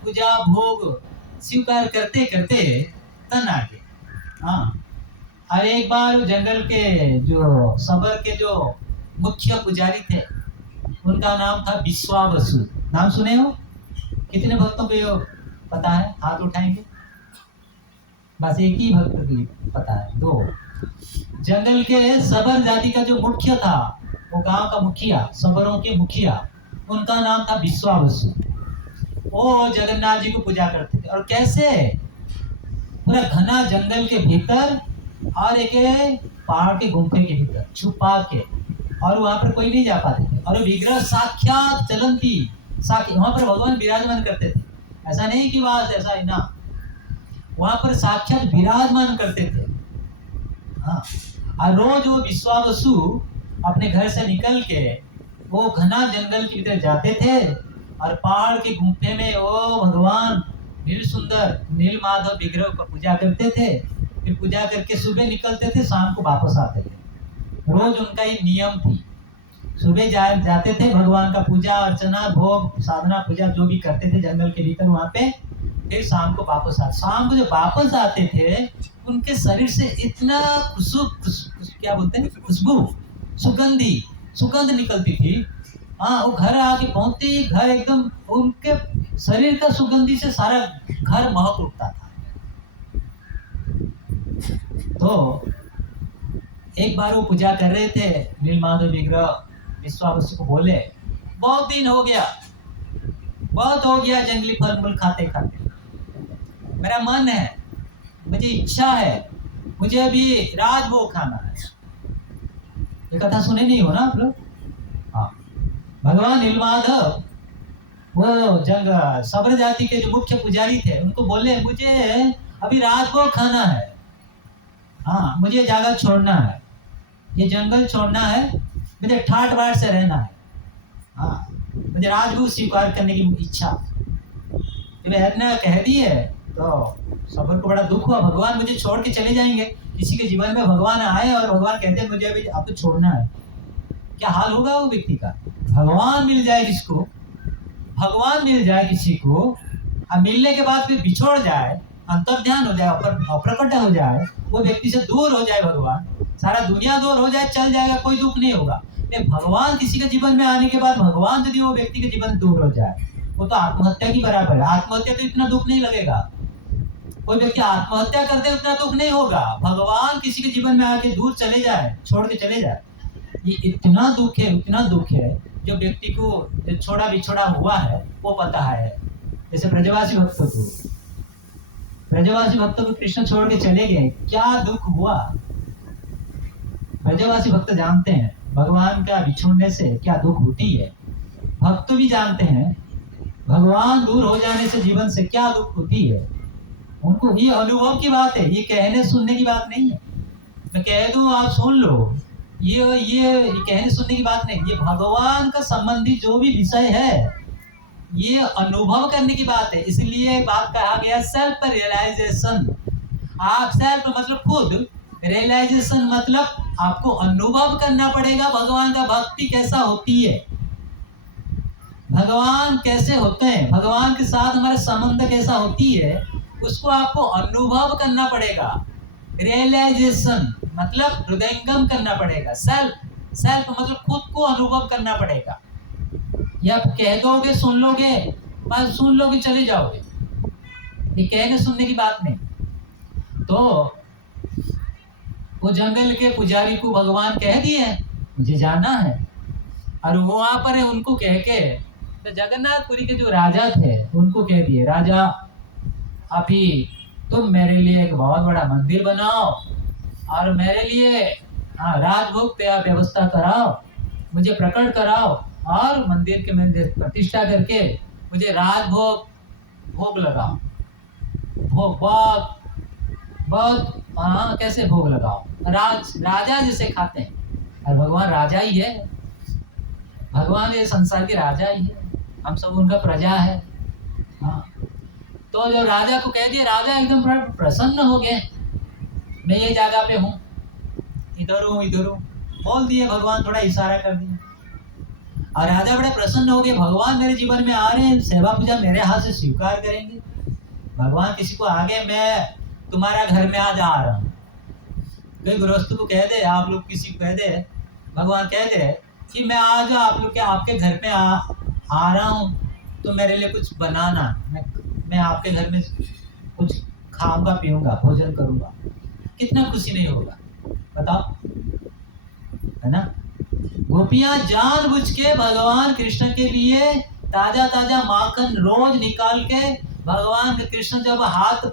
पूजा भोग स्वीकार करते करते तन आ गए। हाँ, और एक बार जंगल के जो सबर के जो मुख्य पुजारी थे, उनका नाम था विश्वावसु। नाम सुने हो? कितने भक्तों को ये पता है? हाथ उठाएंगे। बस एक ही भक्त को पता है। दो। जंगल के सबर जाति का जो मुख्य था, वो गांव का मुखिया, सबरों के मुखिया, उनका नाम था विश्वावसु। वो जगन्नाथ जी को पूजा करते थे। और कैसे? पूरा घना जंगल के भीतर और एक पहाड़ के गुम्फे के भीतर छुपा के, और वहां पर कोई नहीं जा पाते थे। और विग्रह साक्षात चलंती साक्षी वहां पर भगवान विराजमान करते थे। ऐसा नहीं कि वहां ऐसा है ना, वहां पर साक्षात विराजमान करते थे। हाँ, और रोज वो विश्वावसु अपने घर से निकल के वो घना जंगल के भीतर जाते थे, और पहाड़ के गुम्फे में वो भगवान नील सुंदर नील माधव विग्रह को पूजा करते थे। फिर पूजा करके सुबह निकलते थे, शाम को वापस आते थे। रोज उनका ये नियम थी। सुबह जाते थे, भगवान का पूजा अर्चना भोग साधना पूजा जो भी करते थे जंगल के भीतर वहां पे, फिर शाम को वापस आते। शाम को जब वापस आते थे, उनके शरीर से इतना क्या बोलते हैं, खुशबू, सुगंध निकलती थी। हाँ, वो घर आके पहुंचते ही घर एकदम उनके शरीर का सुगंधी से सारा घर महक उठता था। तो एक बार वो पूजा कर रहे थे नीलमाधव विग्रह, विश्वावसु को बोले, बहुत दिन हो गया, बहुत हो गया जंगली फल मूल खाते खाते, मेरा मन है, मुझे इच्छा है, मुझे अभी राजभोग खाना है। ये कथा सुने नहीं हो ना आप लोग? हाँ, भगवान नीलमाधव वो सबर जाति के जो मुख्य पुजारी थे, उनको बोले मुझे अभी राजभोग खाना है। हाँ, मुझे जगह छोड़ना है, ये जंगल छोड़ना है, मुझे ठाट बाट से रहना है। हाँ, मुझे राजभोग स्वीकार करने की इच्छा। जब इतना कह दिए तो सबर को बड़ा दुख हुआ। भगवान मुझे छोड़ के चले जाएंगे। किसी के जीवन में भगवान आए और भगवान कहते हैं मुझे अभी आपको छोड़ना है, क्या हाल होगा वो व्यक्ति का? भगवान मिल जाए किसको, भगवान मिल जाए किसी को, और मिलने के बाद फिर बिछोड़ जाए, अंतर्ध्यान हो जाए, अप्रकट हो जाए, वो व्यक्ति से दूर हो जाए भगवान, सारा दुनिया दूर हो जाए, चल जाएगा, कोई दुख नहीं होगा। भगवान किसी के जीवन में आने के बाद भगवान यदि वो व्यक्ति के जीवन दूर हो जाए, वो तो आत्महत्या की बराबर है। आत्महत्या तो इतना दुख नहीं लगेगा, कोई व्यक्ति आत्महत्या करते उतना दुख नहीं होगा। भगवान किसी के जीवन में आके दूर चले जाए, छोड़ के चले जाए, ये इतना दुख है, इतना दुख है। जो व्यक्ति को जो छोड़ा बिछोड़ा हुआ है वो पता है। जैसे ब्रजवासी भक्तों को कृष्ण छोड़ के चले गए, क्या दुख हुआ। ब्रजवासी भक्त जानते हैं भगवान का बिछोड़ने से क्या दुख होती है। भक्त भी जानते हैं भगवान दूर हो जाने से जीवन से क्या दुख होती है। उनको ये अनुभव की बात है, ये कहने सुनने की बात नहीं है। मैं कह दूं आप सुन लो, ये कहने सुनने की बात नहीं। ये भगवान का संबंधी जो भी विषय है, ये अनुभव करने की बात है। इसलिए बात कहा गया सेल्फ रियलाइजेशन। आप सेल्फ मतलब खुद, रियलाइजेशन मतलब आपको अनुभव करना पड़ेगा भगवान का भक्ति कैसा होती है, भगवान कैसे होते हैं, भगवान के साथ हमारा संबंध कैसा होती है, उसको आपको अनुभव करना पड़ेगा। रियलाइजेशन मतलब हृदयंगम करना पड़ेगा। सेल्फ मतलब खुद को अनुभव करना पड़ेगा। या आप कह दोगे सुन लोगे, बस सुन लोगे चले जाओगे, ये कहने सुनने की बात नहीं। तो वो जंगल के पुजारी को भगवान कह दिए मुझे जाना है, और वहां पर उनको कह के तो जगन्नाथपुरी के जो राजा थे उनको कह दिए, राजा अभी तुम मेरे लिए एक बहुत बड़ा मंदिर बनाओ और मेरे लिए राजभोग पे व्यवस्था कराओ, मुझे प्रकट कराओ, और मंदिर के में प्रतिष्ठा करके मुझे राजभोग भोग लगाओ। भोग बहुत बहुत कैसे भोग लगाओ, राजा जिसे खाते हैं, और भगवान राजा ही है, भगवान ये संसार के राजा ही है, हम सब उनका प्रजा है। हाँ, तो जो राजा को कह दिया, राजा एकदम प्रसन्न हो गए, मैं ये जगह पे हूँ, इधर हूँ बोल दिए भगवान, थोड़ा इशारा कर दिया। और राजा बड़े प्रसन्न हो गए, भगवान मेरे जीवन में आ रहे हैं, सेवा पूजा मेरे हाथ से स्वीकार करेंगे। भगवान किसी को आगे मैं तुम्हारा घर में आज आ रहा हूँ, कोई गृहस्थ को कह दे, आप लोग किसी को कह दे, भगवान कह दे कि मैं आज आप लोग के आपके घर में आ रहा हूँ, तो मेरे लिए कुछ बनाना, मैं आपके घर में कुछ खाऊंगा पीऊंगा भोजन करूंगा, कितना खुशी नहीं होगा बताओ, है ना। गोपियां जानबूझ के भगवान कृष्ण के लिए ताजा ताजा माखन रोज निकाल के, भगवान कृष्ण जब हाथ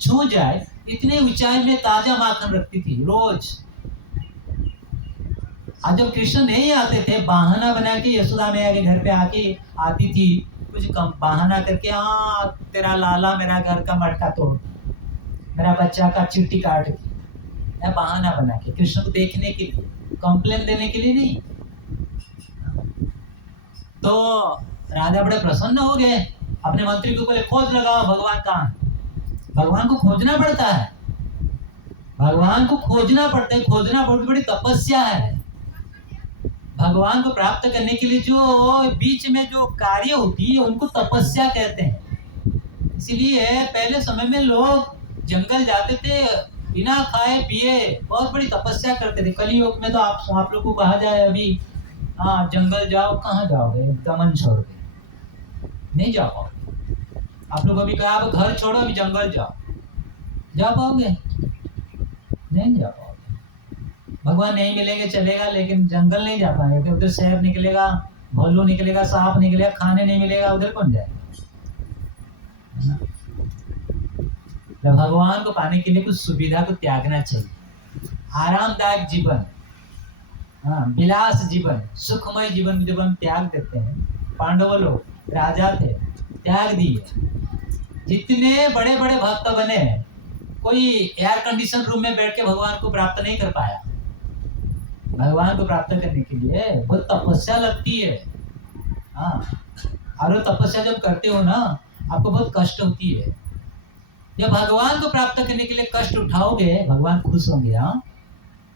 छू जाए इतनी ऊंचाई में ताजा माखन रखती थी रोज। आज जब कृष्ण नहीं आते थे, बहाना बना के यशोदा मैया के घर पे आती थी, कुछ कम बहाना करके, हाँ तेरा लाला मेरा घर का मटका तोड़, मेरा बच्चा का चिट्ठी काट के, या बहाना बना के कृष्ण को देखने के लिए, कंप्लेन देने के लिए नहीं। तो राजा बड़े प्रसन्न हो गए, अपने मंत्री को बोले खोज लगाओ भगवान कहाँ। भगवान को खोजना पड़ता है, भगवान को खोजना पड़ता है, खोजना बहुत बड़ी तपस्या है। भगवान को प्राप्त करने के लिए जो बीच में जो कार्य होती है उनको तपस्या कहते हैं। इसलिए पहले समय में लोग जंगल जाते थे, बिना खाए पिए बहुत बड़ी तपस्या करते थे। कलयुग में तो आप लोग को कहा जाए अभी हाँ जंगल जाओ, कहाँ जाओगे, दमन छोड़ के नहीं जा पाओगे। आप लोग अभी कहा अब घर छोड़ो अभी जंगल जाओ, जा पाओगे? नहीं जा पाओगे। भगवान नहीं मिलेंगे चलेगा, लेकिन जंगल नहीं जा पाएंगे, क्योंकि उधर शेर निकलेगा, भालू निकलेगा, सांप निकलेगा, खाने नहीं मिलेगा, उधर कौन जाएगा। तो भगवान को पाने के लिए कुछ सुविधा को त्यागना चाहिए। आरामदायक जीवन, हाँ विलास जीवन, सुखमय जीवन जब हम त्याग देते हैं, पांडव लोग राजा थे, त्याग दिए। जितने बड़े बड़े भक्त बने, कोई एयर कंडीशन रूम में बैठ के भगवान को प्राप्त नहीं कर पाया। भगवान को प्राप्त करने के लिए बहुत तपस्या लगती है। हाँ, और वो तपस्या जब करते हो ना, आपको बहुत कष्ट होती है। जब भगवान को प्राप्त करने के लिए कष्ट उठाओगे, भगवान खुश होंगे। हाँ,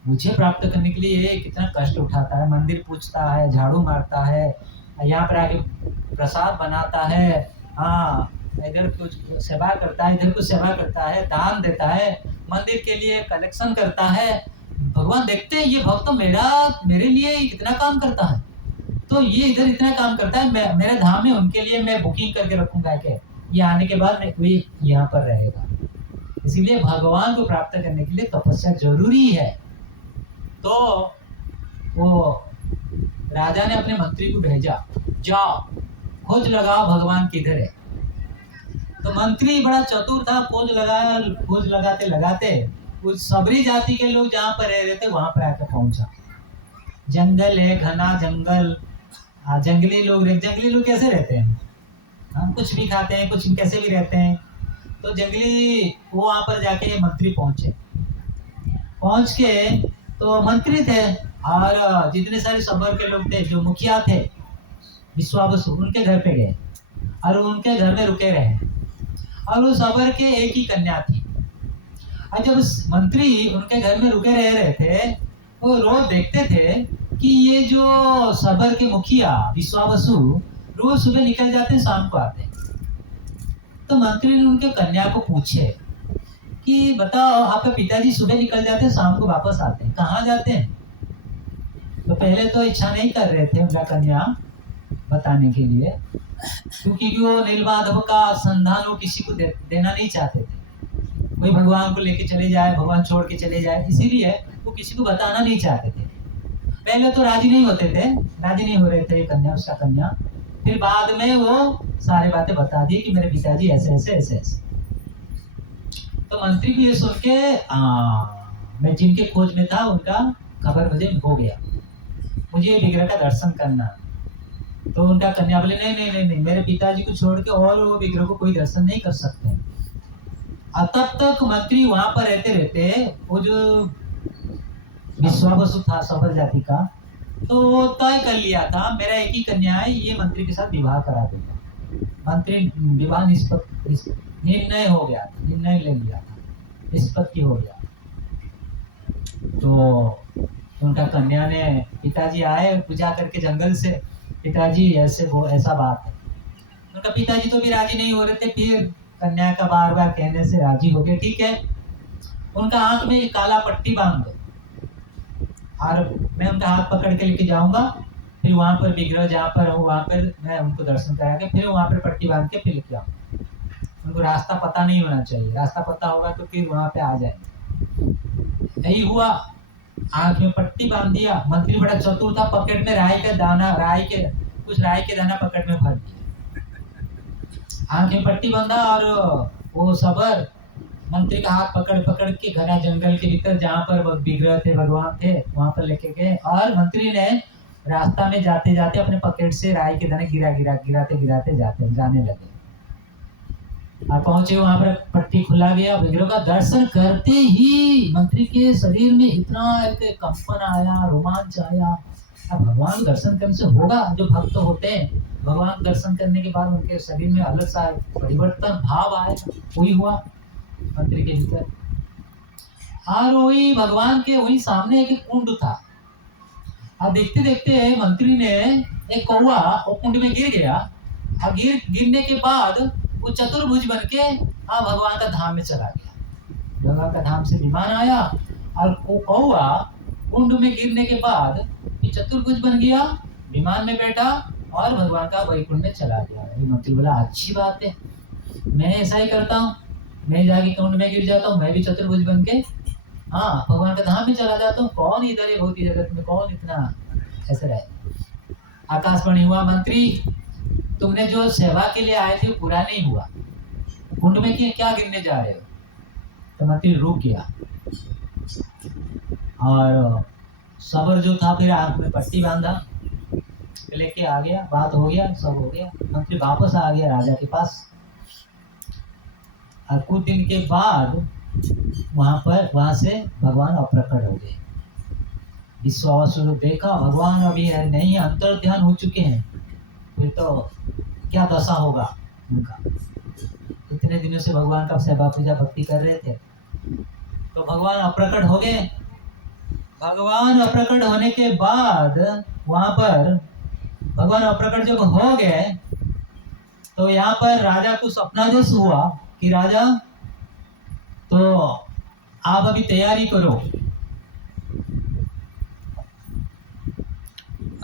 मुझे प्राप्त करने के लिए कितना कष्ट उठाता है, मंदिर पूछता है, झाड़ू मारता है, यहाँ पर आके प्रसाद बनाता है, हाँ इधर कुछ सेवा करता है, इधर कुछ सेवा करता है, दान देता है, मंदिर के लिए कलेक्शन करता है। भगवान देखते हैं ये भक्त मेरे लिए कितना काम करता है, तो ये इधर इतना काम करता है, मेरे धाम में उनके लिए मैं बुकिंग करके रखूंगा कि ये आने के बाद मैं कोई यहाँ पर रहेगा। इसीलिए भगवान को प्राप्त करने के लिए तपस्या जरूरी है। तो वो राजा ने अपने मंत्री को भेजा, जाओ खोज लगाओ भगवान किधर है। तो मंत्री बड़ा चतुर था, खोज लगाते लगाते उस सबरी जाति के लोग जहाँ पर रह रहे थे वहां पर आकर पहुंचा। जंगल है, घना जंगल, जंगली लोग कैसे रहते हैं, हम कुछ भी खाते हैं, कुछ कैसे भी रहते हैं। तो जंगली वो वहां पर जाके मंत्री पहुंच के, तो मंत्री थे और जितने सारे सबर के लोग थे, जो मुखिया थे विश्वावसु, उनके घर पे गए और उनके घर में रुके रहे। और वो सबर के एक ही कन्या थी। और जब मंत्री उनके घर में रुके रह रहे थे, वो रोज देखते थे कि ये जो सबर के मुखिया विश्वावसु रोज सुबह निकल जाते हैं, शाम को आते हैं। तो मंत्री ने उनके कन्या को पूछे कि बताओ आपके पिताजी सुबह निकल जाते हैं, शाम को वापस आते हैं, कहाँ जाते हैं? तो पहले तो इच्छा नहीं कर रहे थे उनका कन्या बताने के लिए, क्योंकि वो नीलमाधव का संधान वो किसी को देना नहीं चाहते थे। कोई भगवान को लेके चले जाए, भगवान छोड़ के चले जाए, इसीलिए वो किसी को बताना नहीं चाहते थे। पहले तो राजी नहीं हो रहे थे उसका कन्या। फिर बाद में वो सारी बातें बता दी कि मेरे पिताजी ऐसे। तो मंत्री भी ये सुन के मैं जिनके खोज में था उनका खबर मुझे हो गया, मुझे विग्रह का दर्शन करना। तो उनका कन्या बोले नहीं, मेरे पिताजी को छोड़ के और वो विग्रह को कोई दर्शन नहीं कर सकते। तब तक मंत्री वहां पर रहते वो जो विश्वावसु था सबर जाति का, तो वो तय कर लिया था मेरा एक ही कन्या है, ये मंत्री के साथ विवाह करा देगा। मंत्री विवाह निर्णय हो गया था, निर्णय ले लिया था, निष्पत्ति हो गया। तो उनका कन्या ने, पिताजी आए पूजा करके जंगल से, पिताजी ऐसे वो ऐसा बात है। उनका पिताजी तो भी राजी नहीं हो रहे थे, फिर कन्या का बार बार कहने से राजी हो गए। ठीक है, उनका आंख में काला पट्टी बांध दो और मैं उनका हाथ पकड़ के लेके जाऊंगा, फिर वहां पर विग्रह जहाँ पर हो वहां पर मैं उनको दर्शन करा के फिर वहां पर पट्टी बांध के फिर लेके आऊंगा। उनको रास्ता पता नहीं होना चाहिए, रास्ता पता होगा तो फिर वहां पे आ जाएंगे। यही हुआ, आंख में पट्टी बांध दिया। मंत्री बड़ा चतुर था, पॉकेट में राई के दाना, कुछ राई के दाना पॉकेट में भर दिया, आंख में पट्टी बांधा और वो सबर मंत्री का हाथ पकड़ पकड़ के घना जंगल के भीतर जहाँ पर विग्रह थे, भगवान थे, वहां पर लेके गए। और मंत्री ने रास्ता में जाते जाते अपने पॉकेट से राई के दाने गिराते जाने लगे और पहुंचे वहां पर, पट्टी खुला गया। विग्रह का दर्शन करते ही मंत्री के शरीर में इतना एक कंपन आया, रोमांच आया। अब भगवान दर्शन करने से होगा, जो भक्त होते हैं भगवान दर्शन करने के बाद उनके शरीर में अलग सा परिवर्तन भाव आएगा, वही हुआ मंत्री के भीतर। और वही भगवान के वही सामने एक कुंड था। अब देखते देखते मंत्री ने एक कौवा वो कुंड में गिर गया और गिरने के बाद वो चतुर्भुज बन के भगवान का धाम में चला गया। भगवान का धाम से विमान आया और वो कौवा कुंड में गिरने के बाद ये चतुर्भुज बन गया, विमान में बैठा और भगवान का वैकुंठ में चला गया। मंत्री बोला अच्छी बात है, मैं ऐसा ही करता हूँ, मैं जाके कुंड में गिर जाता हूँ, मैं भी चतुर्भुज बन के भगवान का धाम में चला जाता हूँ। कौन इधर है भौतिक जगत में, कौन इतना ऐसे रहे। आकाशवाणी हुआ, मंत्री तुमने जो सेवा के लिए आए थे पूरा नहीं हुआ, कुंड में क्या गिरने जा रहे हो। तो मंत्री रुक गया और सबर जो था फिर आंख में पट्टी बांधा, लेके आ गया, बात हो गया, सब हो गया। मंत्री वापस आ गया राजा के पास। और कुछ दिन के बाद वहां से भगवान अप्रकट हो गए। विश्वावसुर देखा भगवान अभी है नहीं, अंतर ध्यान हो चुके हैं, फिर तो क्या दशा होगा उनका। इतने दिनों से भगवान का सेवा पूजा भक्ति कर रहे थे, तो भगवान अप्रकट हो गए। भगवान अप्रकट होने के बाद वहां पर भगवान अप्रकट जब हो गए तो यहाँ पर राजा को स्वप्नादेश हुआ कि राजा तो आप अभी तैयारी करो,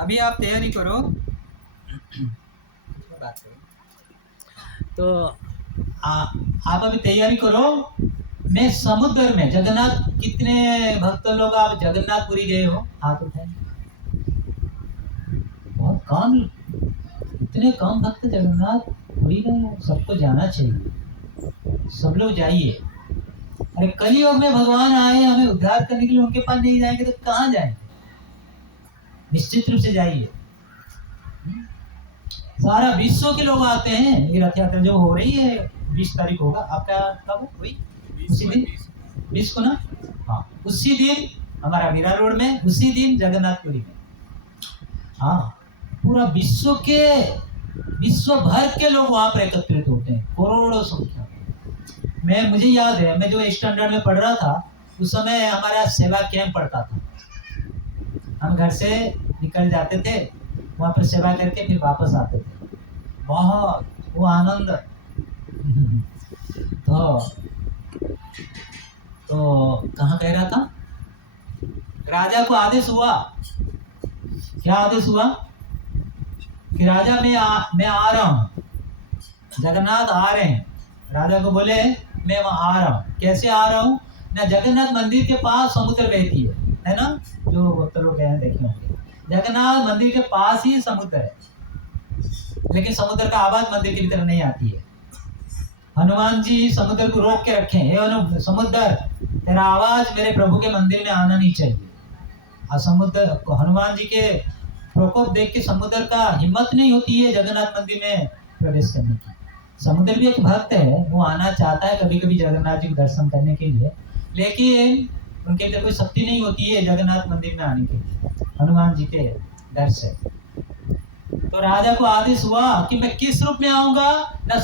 अभी आप तैयारी करो। तो आप अभी तैयारी करो, मैं समुद्र में जगन्नाथ, कितने भक्त लोग आप जगन्नाथपुरी गए हो, हाथ उठाए। बहुत कम, इतने कम भक्त जगन्नाथपुरी गए हो, सबको जाना चाहिए, सब लोग जाइए। अरे कलियुग में भगवान आए हमें उद्धार करने के लिए, उनके पास नहीं जाएंगे तो कहाँ जाएंगे। निश्चित रूप से जाइए। सारा विश्व के लोग आते हैं। ये रथ यात्रा जो हो रही है 20 तारीख होगा, आपका कब हुई? उसी दिन 20 को ना, हाँ उसी दिन हमारा मीरा रोड में, उसी दिन जगन्नाथपुरी में। पूरा विश्व भर के लोग वहां पर एकत्रित होते हैं, करोड़ों संख्या। मुझे याद है, मैं जो स्टैंडर्ड में पढ़ रहा था उस समय हमारा सेवा कैंप पड़ता था। हम घर से निकल जाते थे, वहां पर सेवा करके फिर वापस आते थे। बहुत वो आनंद। तो कहाँ कह रहा था, राजा को आदेश हुआ, क्या आदेश हुआ कि राजा मैं आ रहा हूँ, जगन्नाथ आ रहे हैं। राजा को बोले मैं वहां आ रहा हूँ। कैसे आ रहा हूँ ना, जगन्नाथ मंदिर के पास समुद्र बहती है ना, जो भक्त लोग गए देखे होंगे। जगन्नाथ मंदिर के पास ही समुद्र है, लेकिन समुद्र का आवाज मंदिर के भीतर नहीं आती है। हनुमान जी समुद्र को रोक के रखे हैं, समुद्र तेरा आवाज मेरे प्रभु के मंदिर में आना नहीं चाहिए। और समुद्र, हनुमान जी के प्रकोप देख के समुद्र का हिम्मत नहीं होती है जगन्नाथ मंदिर में प्रवेश करने की। समुद्र भी एक भक्त है, वो आना चाहता है कभी कभी जगन्नाथ जी को दर्शन करने के लिए, लेकिन उनके अंदर कोई शक्ति नहीं होती है जगन्नाथ मंदिर में आने के लिए हनुमान जी के डर से। तो राजा को आदेश हुआ कि मैं किस रूप में आऊंगा ना,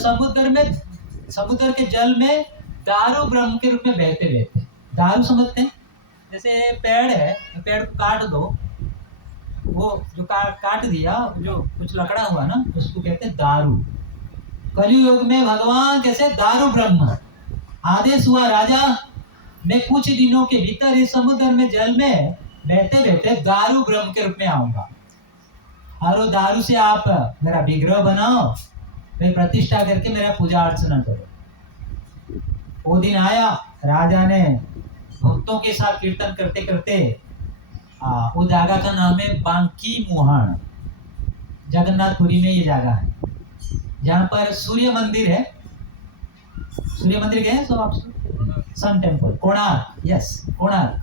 समुद्र के जल में दारू ब्रह्म के रूप में बहते बहते। दारू समझते हैं, जैसे पेड़ है, पेड़ को काट दो, वो जो काट दिया, जो कुछ लकड़ा हुआ ना, उसको कहते हैं दारू। कलयुग में भगवान कैसे दारू ब्रह्म आदेश हुआ, राजा मैं कुछ दिनों के भीतर इस समुद्र में जल में बहते बहते दारू ब्रह्म के रूप में आऊंगा, और वो दारू से आप मेरा विग्रह बनाओ, फिर प्रतिष्ठा करके मेरा पूजा अर्चना करो। वो दिन आया, राजा ने भक्तों के साथ कीर्तन करते करते, वो जगह का नाम है बांकी मुहान, जगन्नाथपुरी में ये जगह है, जहाँ पर सूर्य मंदिर है। सूर्य मंदिर गए हैं सब आप? Sun temple, Konark, yes Konark.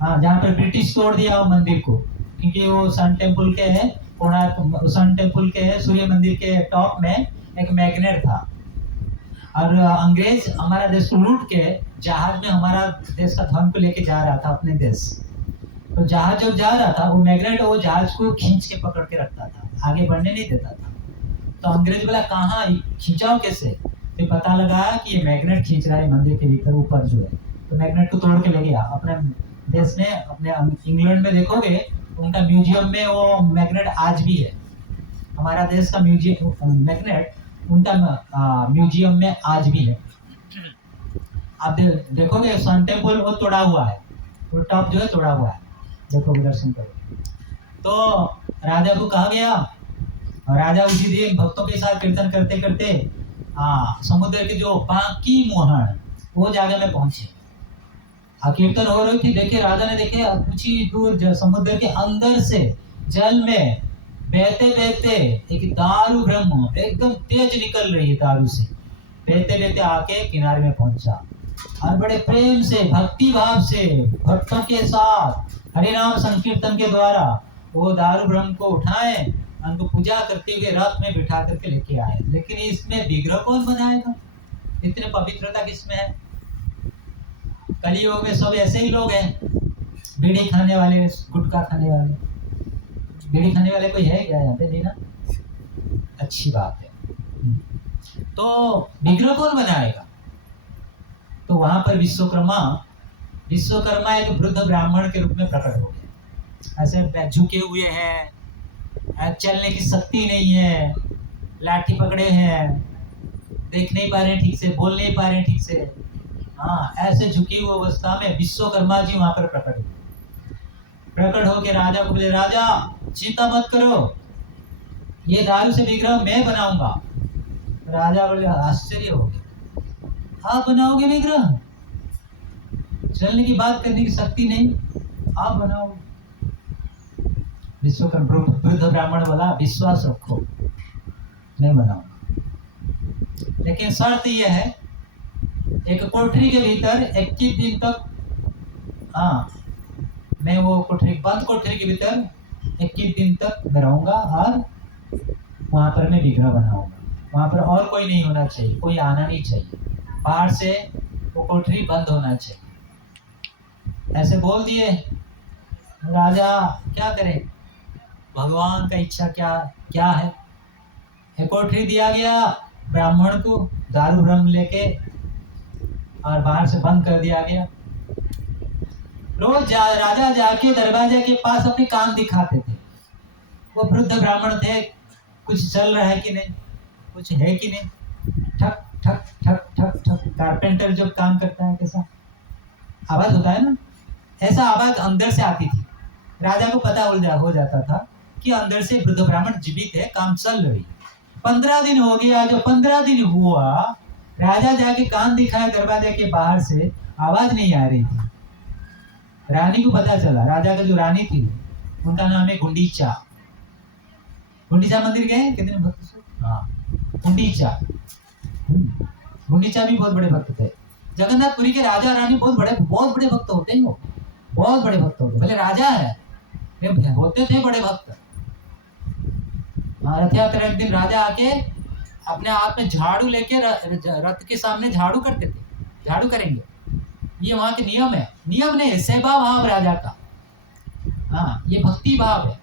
हाँ, जहाँ पर ब्रिटिश तोड़ दिया वो मंदिर को, क्योंकि वो सन टेम्पल के है, कोणार्क सन टेम्पल के है, सूर्य मंदिर के टॉप में एक मैग्नेट था, और अंग्रेज हमारा देश को लूट के जहाज में हमारा देश का धन को लेके जा रहा था अपने देश। तो जहाज जब जा रहा था, वो मैग्नेट वो जहाज को खींच के पकड़ के रखता था, आगे बढ़ने नहीं देता था। तो अंग्रेज बोला कहाँ खींचाओ कैसे, तो पता लगा कि ये मैग्नेट खींच रहा है मंदिर के भीतर ऊपर जो है। तो मैग्नेट को तोड़ के ले गया अपने देश में। अपने इंग्लैंड में देखोगे उनका म्यूजियम में वो मैग्नेट आज भी है। हमारा देश का म्यूजियम मैग्नेट उनका म्यूजियम में आज भी है। आप देखोगे सन टेम्पल वो तोड़ा हुआ है, वो टॉप जो है तोड़ा हुआ है, देखोगे दर्शन करो। तो राजा को कहा गया, और राजा उसी दिन भक्तों के साथ कीर्तन करते करते समुद्र के जो बांकी मुहान वो जगह में पहुंचे। कीर्तन हो रही थी, देखे राजा ने देखे कुछ ही दूर समुद्र के अंदर से जल में बहते बहते एक दारू ब्रह्म एकदम तेज निकल रही है, दारू से बहते बहते आके किनारे में पहुंचा, और बड़े प्रेम से भक्ति भाव से भक्तों के साथ हरिनाम संकीर्तन के द्वारा वो दारू ब्रह्म को उठाए, उनको पूजा करते हुए रथ में बिठा करके लेके आए। लेकिन इसमें विग्रह कौन बनाएगा? इतने पवित्रता किसमें है? कलियुग में सब ऐसे ही लोग हैं, बीड़ी खाने वाले, गुटखा खाने वाले। बीड़ी खाने वाले कोई है क्या यहाँ पे? नहीं ना, अच्छी बात है। तो विग्रह कौन बनाएगा? तो वहां पर विश्वकर्मा एक वृद्ध ब्राह्मण के रूप में प्रकट हो गए। ऐसे झुके हुए हैं, चलने की शक्ति नहीं है, लाठी पकड़े हैं, देख नहीं पा रहे ठीक से, बोल नहीं पा रहे ठीक से। हाँ, ऐसे झुकी हुई अवस्था में विश्वकर्मा जी वहां पर प्रकट हुए। प्रकट होकर राजा को बोले, राजा चिंता मत करो, ये दारू से विग्रह मैं बनाऊंगा। राजा बोले आश्चर्य हो गया, आप बनाओगे विग्रह? चलने की बात करने की शक्ति नहीं, आप बनाओगे? विश्वकर्मा वृद्ध ब्राह्मण बोला, विश्वास रखो मैं बनाऊंगा, लेकिन शर्त यह है एक कोठरी के भीतर 21 दिन तक, मैं वो कोठरी बंद कोठरी के भीतर 21 दिन तक मैं रहूंगा, और वहां पर मैं विग्रह बनाऊंगा। वहां पर और कोई नहीं होना चाहिए, कोई आना नहीं चाहिए, बाहर से वो कोठरी बंद होना चाहिए। ऐसे बोल दिए। राजा क्या करे, भगवान का इच्छा क्या है। एक कोठरी दिया गया ब्राह्मण को, दारू ब्रह्म लेके, और बाहर से बंद कर दिया गया। रोज राजा जाके दरवाजे के पास अपने कान दिखाते थे। वो वृद्ध ब्राह्मण थे, कुछ चल रहा है कि नहीं, कुछ है कि नहीं। ठक ठक ठक ठक ठक, कारपेंटर जब काम करता है कैसा आवाज होता है ना, ऐसा आवाज अंदर से आती थी। राजा को पता हो जाता था कि अंदर से वृद्ध ब्राह्मण जीवित है, काम चल रही। 15 दिन हो गया, जो 15 दिन हुआ, राजा जाके कान दिखाया दरवाजे के बाहर से, आवाज नहीं आ रही थी। रानी को पता चला, राजा का जो रानी थी उनका नाम है गुंडीचा। गुंडीचा मंदिर गए कितने भक्त? हाँ, गुंडीचा। गुंडीचा भी बहुत बड़े भक्त थे। जगन्नाथपुरी के राजा रानी बहुत बड़े भक्त होते हैं, वो बहुत बड़े भक्त होते, भले राजा है होते थे बड़े भक्त। रथ यात्रा एक दिन राजा आके अपने हाथ में झाड़ू लेके रथ के सामने झाड़ू करते थे, झाड़ू करेंगे, ये वहां के नियम है। नियम नहीं, सेवा भाव राजा का। हाँ, ये भक्ति भाव है।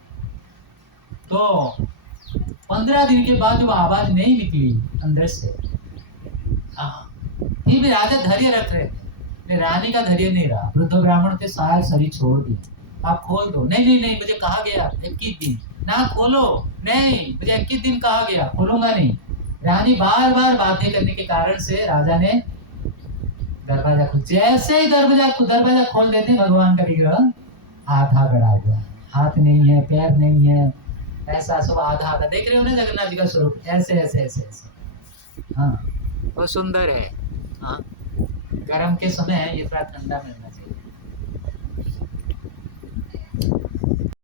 तो 15 दिन के बाद वो आवाज नहीं निकली अंदर से, फिर भी राजा धैर्य रख रहे थे। नहीं, रानी का धैर्य नहीं रहा। वृद्ध ब्राह्मण थे, सारी शरीर छोड़ दी। आप खोल दो। नहीं नहीं नहीं, मुझे कहा गया 21 दिन ना खोलो। नहीं, मुझे 21 दिन कहा गया, खोलूंगा नहीं। रानी बार बार बातें करने के कारण से राजा ने दरवाजा खोल, जैसे ही दरवाजा खोल देते, भगवान का विग्रह आधा गड़ा हुआ, हाथ नहीं है, पैर नहीं है, ऐसा सब आधा आधा। देख रहे हो ना जगन्नाथ जी का स्वरूप, ऐसे ऐसे ऐसे ऐसे। हाँ, बहुत सुंदर है। हाँ, गर्म के समय ये थोड़ा ठंडा मिलना चाहिए।